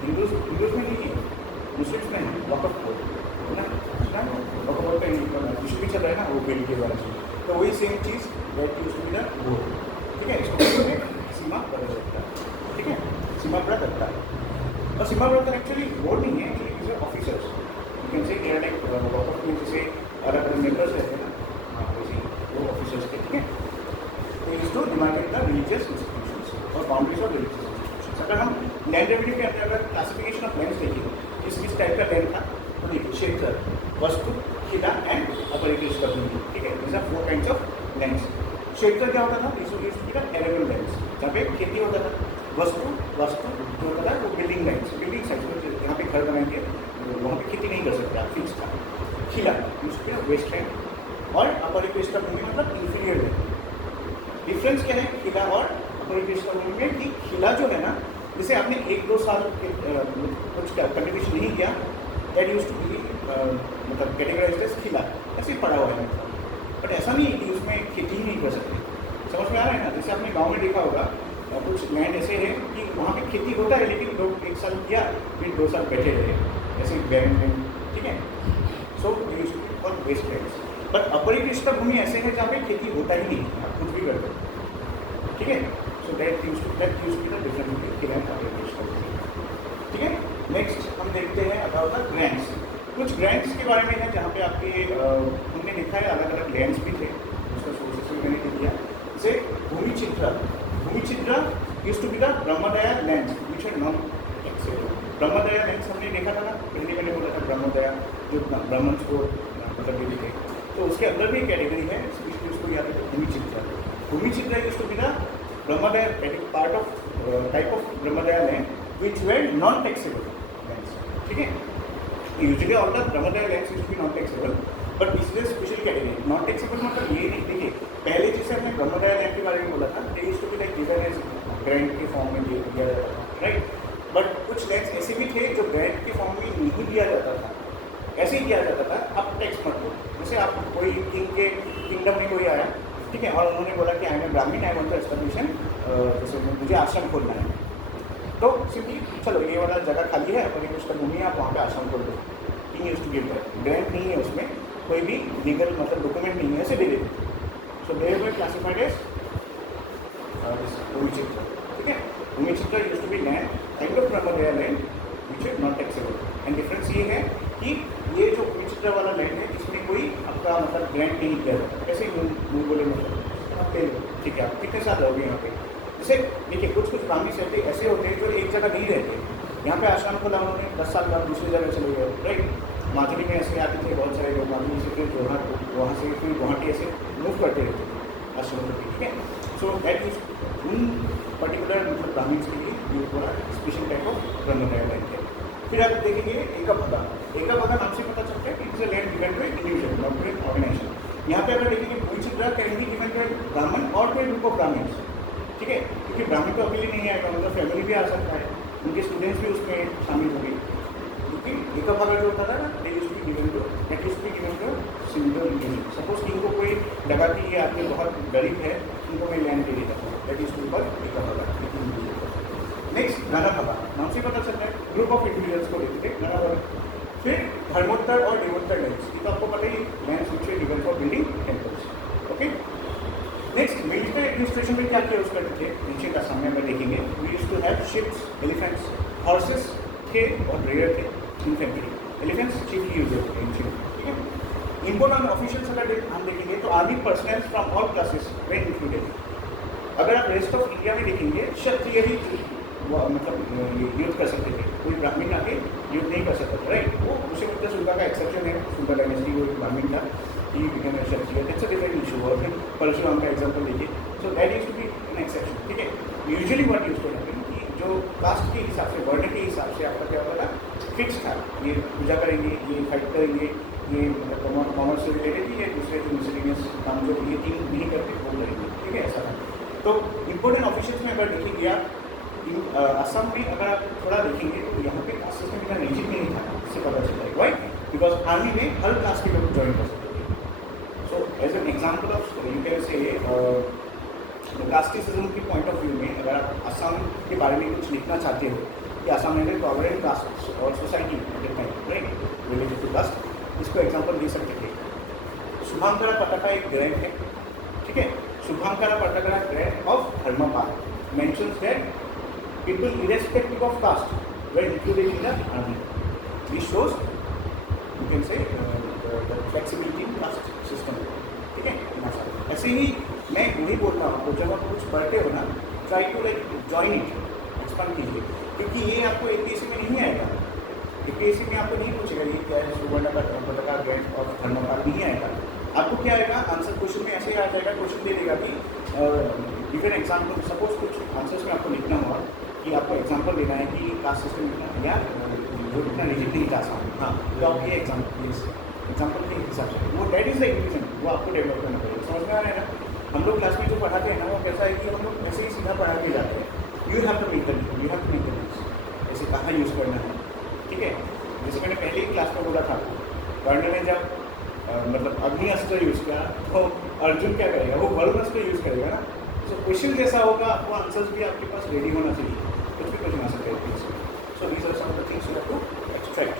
हिंदूज में नहीं है, मुस्लिम्स में है, वक़्फ़ बोर्ड है ना, वक़्फ़ बोर्ड का इशू भी चल रहा है ना, वो बिल के द्वारा से, तो वही सेम चीज़ that used to be the board, ठीक है। इसको बोलते हैं सीमा प्रदाता, ठीक है, सीमा प्रदाता। और सीमा प्रदाता एक्चुअली बोर्ड नहीं है, actually is officers, you can say they are like वक़्फ़ में जैसे अलग अलग मेंबर्स रहते हैं ना, वैसे वो ऑफिसर्स के, ठीक है। तो इसको डिमांडेड द रिलीजियस इंस्टीट्यूशंस और बाउंड्रीज ऑफ रिलीजियस इंस्टीट्यूशंस। अगर हम लैंड रेवेन्यू के अंदर अगर क्लासिफिकेशन ऑफ लैंड्स देखिए, किस टाइप का लैंड था, तो देखिए क्षेत्र, वस्तु, खिला एंड अपरिकृत भूमि, ठीक है, this are 4 kinds of lands. क्षेत्र क्या होता था, इस एरेबल लैंड्स जहाँ पे खेती होता था। वस्तु जो होता था वो बिल्डिंग लैंड्स, बिल्डिंग साइट, जहाँ पे घर बनाएंगे वहाँ पे खेती नहीं कर सकते आप, फिक्स था। खिला उसके वेस्ट लैंड, और अपरिकृत भूमि मतलब इंफीरियर लैंड। डिफरेंस क्या है खिला और अपरिकृत भूमि में, कि खिला जो है ना, जैसे आपने 1-2 साल कुछ कल्टिवेशन नहीं किया, दैट यूज्ड टू बी मतलब कैटेगराइज्ड एज खिला, ऐसे पड़ा हुआ है, बट ऐसा नहीं है कि उसमें खेती ही नहीं कर सकते। समझ में आ रहा है ना, जैसे आपने गांव में देखा होगा कुछ लैंड ऐसे है कि वहाँ पे खेती होता है, लेकिन लोग 1 साल किया फिर 2 साल बैठे रहे, ऐसे बैरन लैंड, ठीक है। So used for waste lands. But अपरिकृत भूमि ऐसे है जहाँ पे खेती होता ही नहीं, आप कुछ भी करते हो, ठीक है। So that used to be the difference between खिला एंड अपरिकृत भूमि, ठीक है। नेक्स्ट हम देखते हैं अबाउट द ग्रांट्स। कुछ ग्रांट्स के बारे में है जहाँ पे आपके हमने देखा है अलग अलग लैंड्स भी थे, उसका सोर्सेस भी मैंने दे दिया। जैसे भूमि चित्रा used to be the Brahmadeya lands which are not taxable. Brahmadeya lands हमने देखा था ना, पहले मैंने बोला था ब्रह्मदया जो ब्राह्मण्स को मतलब ये थे, तो उसके अंदर भी एक कैटेगरी है, उसको याद रखो भूमि चित्रा used to be the Brahmadeya part of type of Brahmadeya land which were non taxable lands, ठीक है। Usually all the Brahmadeya lands used to be non taxable, but this is special category. Non taxable मतलब ये नहीं, देखिए पहले जैसे हमने ब्रह्मदया लैंड के बारे में बोला था, they used to be like given as grant के फॉर्म में दिया जाता था, राइट। बट कुछ लैंड्स ऐसे भी थे जो ग्रांट के फॉर्म में नहीं दिया जाता था, ऐसे ही किया जाता था, अब टैक्स मत दो। जैसे आप कोई किंगडम में कोई आया, ठीक है, और उन्होंने बोला कि आई एम ब्राह्मण, आई वांट टू एस्टैब्लिश, जैसे मुझे आश्रम खोलना है, तो सिंपली चलो ये वाला जगह खाली है, अपनी उसका भूमि आप वहाँ पे आश्रम खोल दो, king used to give that. Grant नहीं है उसमें, कोई भी लीगल मतलब डॉक्यूमेंट नहीं है, ऐसे दे देते। सो दे वर क्लासिफाइड एज भूमि चित्र, ठीक है। भूमि चित्र used to be land kind of ब्रह्मदेव land which is not taxable. And difference ये है कि ये जो भूमि चित्र वाला लैंड है इसमें कोई आपका मतलब ग्रांट नहीं किया जाता, कैसे मुँह बोले मतलब आप पे, ठीक है। आप कितने साल रहोगे यहाँ पे? जैसे देखिए कुछ ब्राह्मी सहते ऐसे होते हैं जो एक जगह नहीं रहते, यहाँ पे आश्रम खोला उन्होंने, 10 साल बाद दूसरी जगह चले गए, राइट। माधुरी में ऐसे आते थे बहुत सारे लोग, माधुरी से फिर जोरहाट, वहाँ से फिर गुवाहाटी ऐसे मूव करते रहते थे आश्रम को, ठीक है। सो दैट इज उन पर्टिकुलर मतलब ब्राह्मण्स के लिए ये थोड़ा स्पेशल टाइप ऑफ ब्रह्मदेव लैंड है। फिर आप देखेंगे एका भगा नाम से पता चलता है कि it's a land given to individual not to organisation. यहाँ पे अगर देखेंगे भूमि चित्र कैन बी गिवन टू ब्राह्मण और टू ग्रुप ऑफ ब्राह्मण्स, ठीक है, क्योंकि ब्राह्मण तो अकेले नहीं आएगा, उनका फैमिली भी आ सकता है, उनके स्टूडेंट्स भी उसमें शामिल होंगे। क्योंकि एका भागा जो होता था ना, that used to be given to single individual. Suppose कि इनको कोई लगा कि ये आदमी बहुत गरीब है, इनको मैं लैंड दे देता हूँ, that used to be called एका भागा। नेक्स्ट घना भागा नाम से पता चलता है ग्रुप ऑफ इंडिविजुअल्स को लेते थे घना भागा। फिर धर्मोत्तर और देवोत्तर लैंड्स, ये तो आपको पता ही, lands which are given for building temples, okay. Next military administration में क्या क्या यूज़ करते थे नीचे का सामने में देखेंगे। We used to have ships, elephants, horses थे और रेयर थे, इन्फेंट्री, एलिफेंट्स चीफली यूज होते थे एंशिएंट, ठीक है। इम्पोर्ट ऑन ऑफिशियल्स अगर हम देखेंगे तो army personnel from all classes way included. अगर आप रेस्ट ऑफ इंडिया में देखेंगे क्षत्रिय ही मतलब युद्ध कर सकते थे, कोई ब्राह्मण आके युद्ध नहीं कर सकता था, राइट। वो उसे मतलब शुल्का का एक्सेप्शन है, शुल्का डायनेस्टी वो ब्राह्मण था, he become a Kshatriya, that's a different issue. और फिर परशुराम का एग्जाम्पल देखिए, so that used to be an exception, ठीक है। Usually what used to happen कि जो कास्ट के हिसाब से, वर्ण के हिसाब से आपका क्या होता था, फिक्स था, ये पूजा करेंगे, ये फाइट करेंगे, ये मतलब कॉमर्स से रिलेटेड ही है, दूसरे जो मिसलिनियस काम जो ये तीन नहीं करते वो करेंगे, ठीक है, ऐसा था। तो इम्पोर्टेंट ऑफिशियल्स में अगर देखेंगे आप असम में अगर आप थोड़ा देखेंगे तो यहाँ पे कास्ट सिस्टम इतना रिजिड नहीं था, इससे पता चलता है, राइट, बिकॉज आर्मी में हर क्लास के लोग ज्वाइन कर सकते थे। So as an example of you can say casteism की पॉइंट ऑफ व्यू में अगर आप असम के बारे में कुछ लिखना चाहते हो कि असम में टॉलरेंट कास्ट और society right related to caste, इसको एग्जाम्पल दे सकते थे। शुभांकरा पताका एक ग्रैंड है, ठीक है। शुभांकरा पताका grand of Dharmapal mentions that people irrespective of caste were included in the army. This shows you can say the flexibility in caste system, ठीक है। ऐसे ही मैं वही बोल रहा हूँ आपको, जब आप कुछ पढ़ते हो ना, try to like join it, expand कीजिए, क्योंकि ये आपको APSC में नहीं आएगा। APSC में आपको नहीं पूछेगा ये क्या है सुवर्ण का पताका ग्रैंड और धर्मपाल, नहीं आएगा। आपको क्या आएगा, आंसर क्वेश्चन में ऐसे आ जाएगा, क्वेश्चन दे देगा कि गिवन एग्जाम्पल, सपोज कुछ आंसर्स में आपको लिखना हुआ कि आपको एग्जांपल देना है कि कास्ट सिस्टम इतना या जो इतना रिजिड नहीं था आसाम, हाँ, तो आप ये एग्जांपल के हिसाब से वो दैट इज़ द इंडिविजन, वो आपको डेवलप करना पड़ेगा। समझ में आ रहा है ना। हम लोग क्लास में जो पढ़ाते हैं ना, वो कैसा है कि हम लोग ऐसे ही सीधा पढ़ा के जाते हैं। You have to make the ऐसे कहाँ यूज़ करना है, ठीक है। जैसे मैंने पहले ही क्लास में बोला था, कर्ण ने जब मतलब अग्नि अस्त्र यूज़ किया तो अर्जुन क्या करेगा, वो वरुण अस्त्र यूज़ करेगा ना। तो क्वेश्चन जैसा होगा, आपको आंसर्स भी आपके पास रेडी होना चाहिए, कुछ भी क्वेश्चन आ सकता है। So these are some of the things you have to extract.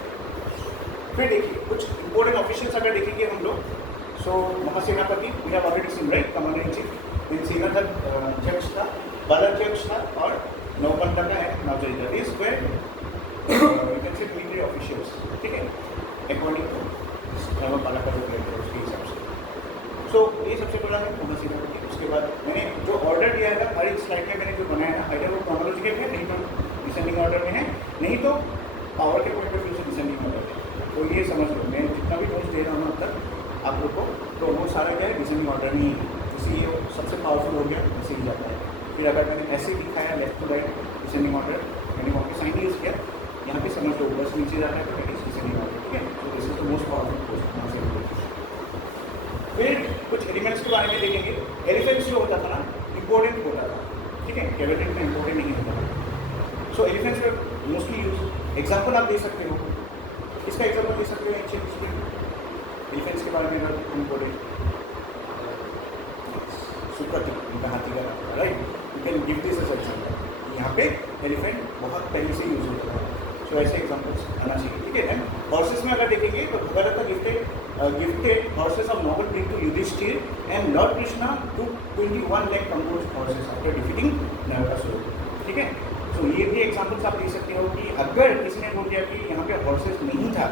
फिर देखिए कुछ इंपॉर्टेंट ऑफिशियल्स अगर देखेंगे हम लोग, so mahasenapati we have already seen, right, commander in chief, then सेना अध्यक्ष था, बल अध्यक्ष था और नौपंथा का है नौचरिता। This were you can say military officials, ठीक है, अकॉर्डिंग टू धर्मपाला का जो ग्रेड है उसके हिसाब से। सो ये सबसे बड़ा है महासेनापति। उसके बाद मैंने जो ऑर्डर दिया था हर एक स्लाइड में मैंने जो बनाया था, आइडर वो क्रोनोलॉजिकल है, नहीं तो डिसेंडिंग ऑर्डर में है, नहीं तो पावर के पॉइंट ऑफ व्यू से डिसेंडिंग ऑर्डर है। तो ये समझ लो, मैं जितना भी नोट्स दे रहा हूँ अब तक आप लोग को, तो वो सारा क्या है डिसेंडिंग ऑर्डर नहीं है, इसलिए ये सबसे पावरफुल हो गया, ऐसे ही जाता है। फिर अगर मैंने ऐसे दिखाया left to right descending order, मैंने वहाँ पे साइन यूज़ किया, यहाँ पे समझ लो ऊपर से नीचे जाता है तो दैट इज डिसेंडिंग ऑर्डर, ठीक है। तो this is the most powerful post. फिर कुछ एलिमेंट्स के बारे में देखेंगे। एलिफेंट्स जो होता था ना, इंपॉर्टेंट होता था, ठीक है, कैबिनेट में इंपॉर्टेंट नहीं होता था। सो एलिफेंट्स में मोस्टली यूज, एग्जाम्पल आप दे सकते हो, इसका एग्जाम्पल दे सकते हो एलिफेंट्स के बारे में अगर इंपॉर्टेंट सुप्रति उनका हाथी का, right, you can give this as example. यहाँ पे एलिफेंट बहुत पहले से यूज होता है। तो ऐसे एग्जाम्पल्स आना चाहिए, ठीक है। एंड हॉर्सेस में अगर देखेंगे तो भगवता gifted horses of noble breed to Yudhishthir and Lord Krishna took 21 lakh composed horses after defeating Narakasur, ठीक है। तो ये भी एग्जाम्पल्स आप दे सकते हो कि अगर किसी ने बोल दिया कि यहाँ पे हॉर्सेस नहीं था,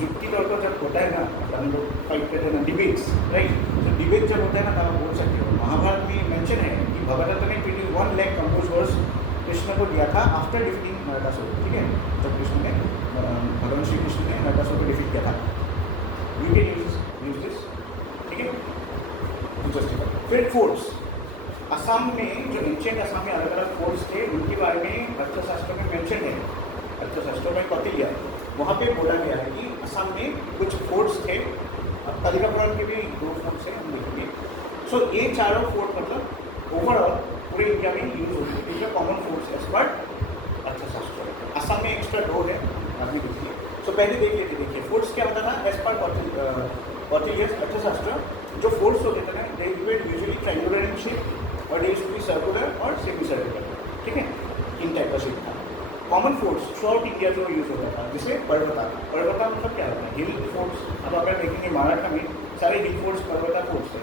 युक्ति तौर पर जब होता है ना, हम लोग फाइट करते हैं ना, डिबेट्स, राइट। तो डिबेट जब होता है ना, तब आप बोल सकते हो। महाभारत में मेंशन है कि भगवदत्त ने 21 लाख कंपोज हॉर्स कृष्ण को दिया था आफ्टर डिफीटिंग नरकासुर, ठीक है। जब कृष्ण ने भगवान श्री कृष्ण ने नरकासुर को डिफीट किया था। यू कैन यूज दिस, ठीक है, टू जस्टिफाई। फिर फोर्ट्स, असम में जो एंशिएंट असम में अलग अलग फोर्ट्स थे, उनके बारे में अर्थशास्त्र में मेंशन है। अर्थशास्त्र में कौटिल्य, वहाँ पे बोला गया है कि असम में कुछ फोर्ट्स थे। कालिका पुराण के भी 2 फोर्ट्स हैं, हम देखेंगे। सो ये चारों फोर्ट मतलब ओवरऑल पूरे इंडिया में यूज होती है, कॉमन फोर्ट्स एज पर अर्थशास्त्र। असम में एक्स्ट्रा 2 है, आप भी देखिए। सो पहले देख लेते, देखिए फोर्ट्स क्या होता था एज पर कौटिल्यस अर्थशास्त्र। जो फोर्ट्स होते थे ना, they were usually triangular in shape और they used to be circular और सेमी सर्कुलर, ठीक है, इन टाइप का शेप था। कॉमन फोर्ट्स थ्रू इंडिया जो यूज होता था, जिसे पर्वता मतलब क्या होता है, हिल फोर्ट्स। अब अगर देखेंगे महाराष्ट्र में सारे हिल फोर्ट्स पर्वता फोर्ट्स थे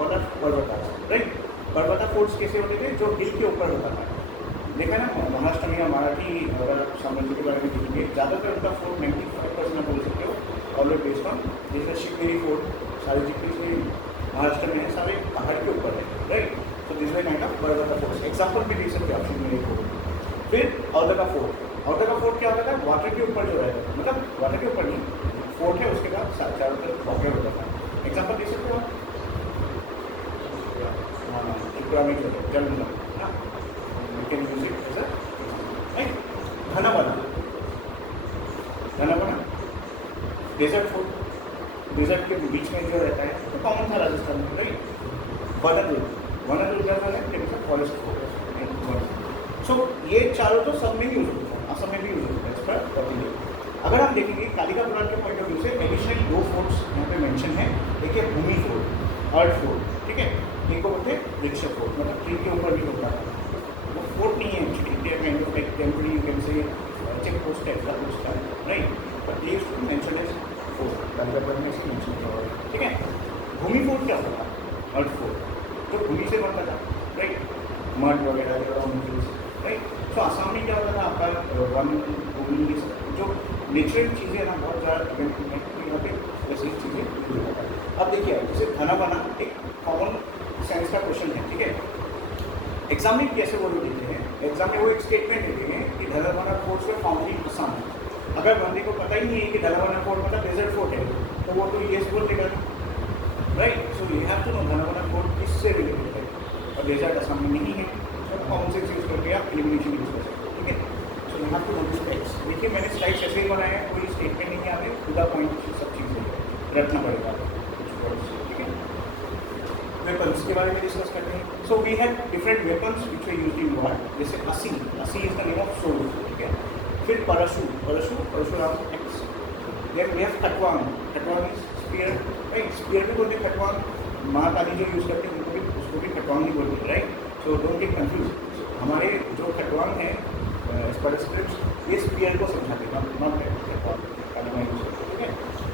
और पर्वता, राइट। पर्वता फोर्ट्स कैसे होते थे, जो हिल के ऊपर होता था। देखा ना महाराष्ट्र में या मराठी अगर साम्राज्य के बारे में देखेंगे, ज़्यादातर उनका फोर्ट 95% बोल सकते हो ऑलरेडी बेस्ड ऑन, जैसे शिवगिरी फोर्ट सारे जितने महाराष्ट्र में है सारे पहाड़ के ऊपर है, राइट। तो this way kind of parvata forts example भी दे सकते हो आप शिवगिरी फोर्ट। फिर औदका फोर्ट क्या होता था, वाटर के ऊपर जो रहता था, मतलब वाटर के ऊपर नहीं, फोर्ट है उसके बाद चारों तरफ वाटर होता था। एग्जाम्पल दे सकते हो आप, त्रिपुरा में जो जल मिला, you can use it as right. घना डेजर्ट फोर्ट, डेजर्ट के बीच में जो रहता है, तो कॉमन था राजस्थान में, राइट। वनदुर्ग क्या है, फॉरेस्ट फोर्ट। सो ये चारों तो सब में भी यूज होता है, असम में भी यूज होता है इस पर कौटिल्य। अगर हम देखेंगे कालिका पुराण के पॉइंट ऑफ व्यू से एडिशनल 2 फोर्ट्स यहाँ पे मेंशन है। एक है भूमि फोर्ट, अर्थ फोर्ट, ठीक है। एक को बोलते हैं वृक्ष फोर्ट, मतलब ट्री के ऊपर भी होता है। वो फोर्ट नहीं है actually, temporary you can say check post type का कुछ था, राइट। बट ये should mention as fort, Kalika Purana में इसकी मेंशन किया हुआ है, ठीक है। भूमि फोर्ट क्या होता था, अर्थ फोर्ट, जो भूमि से बनता था, राइट, मड वगैरह, राइट। तो आसाम में क्या होता था, आपका वन भूमि जो नेचुरल चीज़ें ना बहुत ज़्यादा डिपेंड होती हैं, तो यहाँ पे वैसी चीज़ें यूज होता है। अब देखिए जैसे घना बना एक कॉमन साइंस का क्वेश्चन है, ठीक है। एग्जाम में कैसे वो लोग देते हैं, एग्जाम में वो एक स्टेटमेंट देते हैं कि धनावाना फोर्ट से फाउंड इन असम। अगर बंदे को पता ही नहीं है कि धनावाना फोर्ट मतलब डेजर्ट फोर्ट है, तो वो तो येस बोल देगा, right. So you have to know धनावाना फोर्ट किससे रिलेटेड है, और डेजर्ट असम में नहीं है, कॉमन सेंस यूज करके आप एलिमिनेशन यूज कर सकते हो, ठीक है। So you have to know this slides. देखिए मैंने स्लाइड्स ऐसे ही बनाए हैं, कोई स्टेटमेंट नहीं है, हमें पूरा पॉइंट सब चीज़ें रखना पड़ेगा, ठीक है। वेपन्स के बारे में डिस्कस करते हैं। So we have different weapons which they used in war, जैसे असी is the name of sword, ठीक है। फिर Parashuram axe. Then we have खटवांग इज स्पीयर, राइट। स्पीयर भी बोलते खटवांग, महाकाली जो यूज़ करते हैं उनको भी, उसको भी खटवांग ही बोलते हैं, right. So don't get confuse. हमारे जो खटवांग है एज पर स्क्रिप्ट, ये स्पीयर को समझाते हैं, नॉट खटवांग, ठीक है।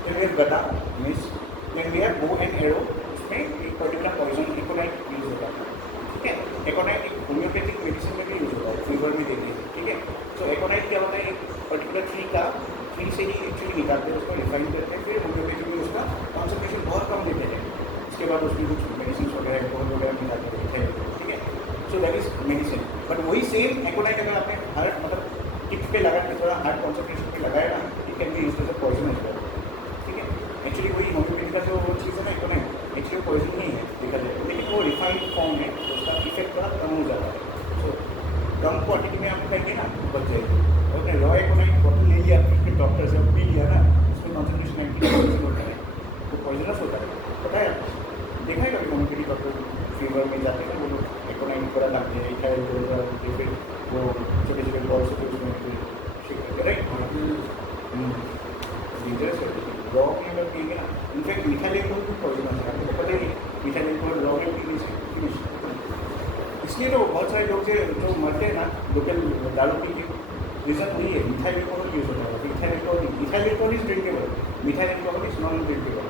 फिर वी हैव गदा mace, then we have bow and arrow, उसमें एक पर्टिकुलर पॉइजन एकोनाइट यूज होता है, ठीक है। एकोनाइट एक होम्योपैथिक मेडिसिन में भी यूज होता है, फीवर में देते हैं, ठीक है। सो एकोनाइट क्या होता है, एक पर्टिकुलर ट्री से ही एक्चुअली निकालते हैं, उसको रिफाइन करते हैं, फिर होम्योपैथी में उसका कॉन्सेंट्रेशन बहुत कम देते हैं, उसके बाद उसमें कुछ मेडिसिन वगैरह एल्कोहल वगैरह मिलाते हैं, ठीक है। So that is medicine. But वही सेम एकोनाइट अगर आपने हार्ट मतलब टिप पे लगा के थोड़ा हार्ट कॉन्सेंट्रेशन पे लगाया ना, it can be used as a poison as well, ठीक है। एक्चुअली वही होम्योपैथी का जो चीज़ है ना एकोनाइट, एक्चुअली पॉइजन नहीं है देखा जाए, लेकिन वो रिफाइंड फॉर्म है, तो उसका इफेक्ट थोड़ा कम हो जाता है। सो कम क्वांटिटी में आप खाएंगे ना बच जाएगी। और अपने रॉ एकोनाइट बॉटल ले लिया, फिर डॉक्टर से पी लिया ना, उसमें कॉन्सेंट्रेशन 90% होता है, तो पॉइजनस होता है, पता है। देखा है कभी होम्योपैथी डॉक्टर फीवर में जाते हैं, वो लोग एकोनाइट पूरा डालते हैं, फिर वो छोटे छोटे बॉल्स से उसमें शेक करते, राइट। डेंजरस है, रॉ में अगर पिएंगे ना, इनफैक्ट मीठा लेके भी पॉइजन है, आपको पता ही नहीं, मीठा लेके रॉ में पीने से फिनिश। इसलिए तो बहुत सारे लोग जो मरते हैं ना लोकल दारू पी के, रीज़न वही है, मिथाइल अल्कोहल यूज़ होता है। Methyl alcohol is drinkable, methyl alcohol is non drinkable.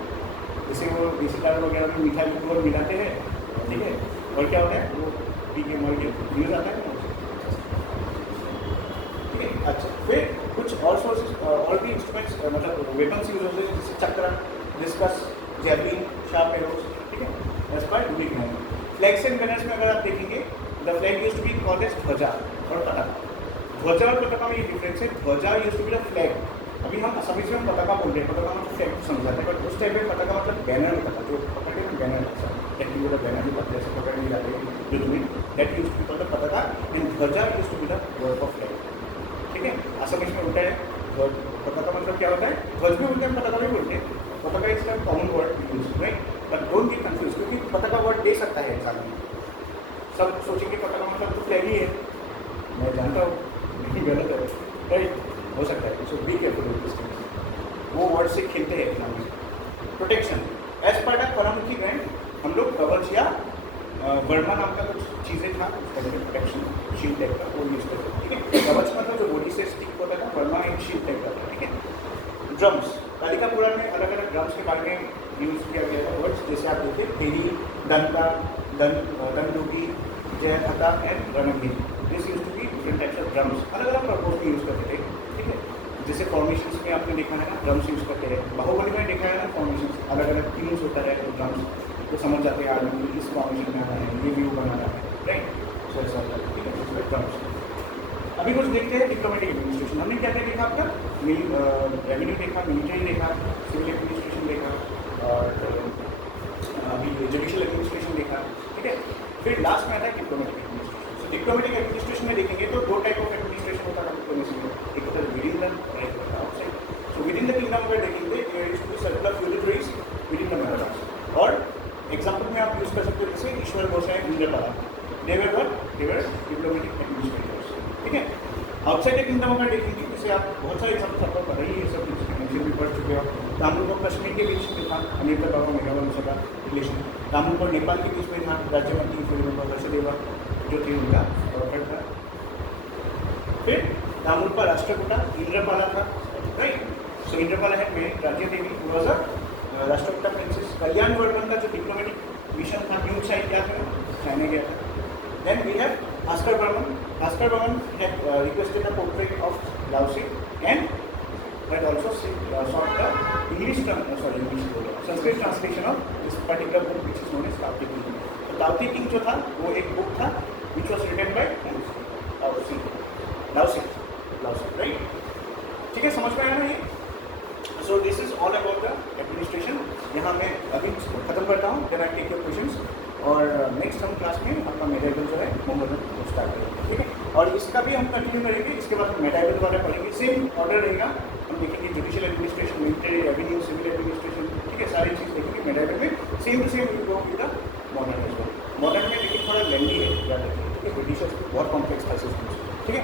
जैसे वो देसी दारू वगैरह में मिथाइल अल्कोहल मिलाते हैं, ठीक है, और क्या होता है वो पी के मर के यूज आता है। ठीक है, अच्छा फिर कुछ और सोर्सेज और भी इंस्ट्रूमेंट्स मतलब वेपन्स यूज होते हैं, जैसे चक्र, डिस्कस, जैवलिन, शार्प एरोज, ठीक है, as per unique name. Flags and gunners में अगर आप देखेंगे, the flag used to be called as ध्वजा और पताका। ध्वजा और पताका में ये डिफरेंस है, ध्वजा used to be the flag. अभी हम असमी में हम पताका बोल रहे हैं, पताका मतलब फ्लैग समझाते हैं, बट उस टाइम में पताका मतलब बैनर होता था, जो पकड़ के हम बैनर एक्टिव बैनर भी पकड़े जैसे पकड़ के जाते हैं जो तुम्हें, that used to be called the पताका एंड ध्वजा used to be the word of flag. ठीक है, असमी में उल्टा है, पताका मतलब क्या होता है, ध्वज में उल्टा पताका भी बोलते हैं। पताका is the common word use, right, but don't get confuse, क्योंकि पताका वर्ड दे सकता है इंसान। सब सोचेंगे पताका मतलब तो फ्लैग ही है, मैं जानता हूँ लेकिन गलत है, राइट, हो सकता है। So be careful with this things, वो वर्ड से खेलते हैं एग्जाम में। प्रोटेक्शन, एज पर द परममुखी ग्रैंड हम लोग कवच या वर्मा नाम का कुछ चीज़ें था, प्रोटेक्शन शील्ड टाइप का वो यूज़ करते हैं। ठीक है, कवच मतलब जो बॉडी से स्टिक होता था, वर्मा एक शील्ड टाइप का था। ठीक है, ड्रम्स, कालिका पुराण में अलग अलग ड्रम्स के बारे में यूज़ किया गया था वर्ड्स, जैसे आप देखिए पेरी, दंता, दंडुकी, जयहता एंड रणभीर। This use to be different types of drums, अलग अलग पर्पज में यूज़ करते थे। ठीक है, जैसे फॉर्मेशंस में आपने देखा है ना, ड्रम्स यूज़ करते हैं। बाहुबली में देखा है ना, फॉर्मेशंस अलग अलग टीम्स होता है, तो ड्रम्स तो समझ जाते हैं आदमी इस फॉर्मेशन में आना है, ये व्यू बनाना है, राइट, सो ऐसा होता है। ठीक है, इसमें ड्रम्स। अभी कुछ देखते हैं डिप्लोमेटिक एडमिनिस्ट्रेशन। हमने क्या क्या देखा आपका, रेवेन्यू देखा, मिलिट्री देखा, सिविल एडमिनिस्ट्रेशन देखा, और अभी जुडिशियल एडमिनिस्ट्रेशन देखा। ठीक है, फिर लास्ट में आता है डिप्लोमेटिक एडमिनिस्ट्रेशन। सो डिप्लोमेटिक एडमिनिस्ट्रेशन में देखेंगे तो दो टाइप ऑफ एडमिनिस्ट्रेशन होता है डिप्लोमेसी में, एक होता है विद इन द और एक होता है outside. So within the kingdom अगर देखेंगे तो इट टू सर्कुलर फ्यूरिटरीज विद इन द मेमोरांड्स, और एग्जाम्पल में आप यूज़ कर सकते हो जैसे ईश्वर गोसाई, इंद्रपाला, देवर डिप्लोमेटिक एडमिनिस्ट्रेटर्स। ठीक है, आउटसाइड द किंगडम अगर देखेंगे, जैसे आप बहुत सारे एग्जाम्पल आपको पढ़ रही है, सब कुछ भी पढ़ चुके हो। तामुल और कश्मीर के बीच में था अमेरिका बाबा मेघालय का रिलेशन, तामुल और नेपाल के बीच में था राज्यमंत्री फिर हर्षदेवा जो थे उनका प्रॉफिट था। फिर तामुल पर राष्ट्रकूटा इंद्रपाला था, राइट, सो इंद्रपाला है में Rajya Devi was a Rashtrakuta princess. Kalyan Vardhan का जो डिप्लोमेटिक मिशन था न्यू साइड क्या था, चाइना गया था। Then we have Bhaskar Barman had requested a portrait of Laozi and had also sought the Sanskrit translation of this particular book which is known as Tao Te Ching. तो Tao Te Ching जो था वो एक book था which was written by Laozi, right? ठीक है, समझ में आया ना ये? So this is all about the administration. यहाँ मैं अभी खत्म करता हूँ, then I take your questions. और नेक्स्ट हम क्लास में अपना मेटाइबल जो है वो स्टार्ट करेंगे। ठीक है, और इसका भी हम कंटिन्यू करेंगे, इसके बाद हम मेटाइबल वाला पढ़ेंगे, सेम ऑर्डर रहेगा। हम देखेंगे judicial administration, military, revenue, civil administration, ठीक है, सारी चीज़ देखेंगे मेटाइबल में। Same to same will go with the modern age as. Modern में लेकिन थोड़ा लेंदी है, याद रखिए, ठीक है, ब्रिटिशर्स बहुत कॉम्प्लेक्स था सिस्टम। ठीक है,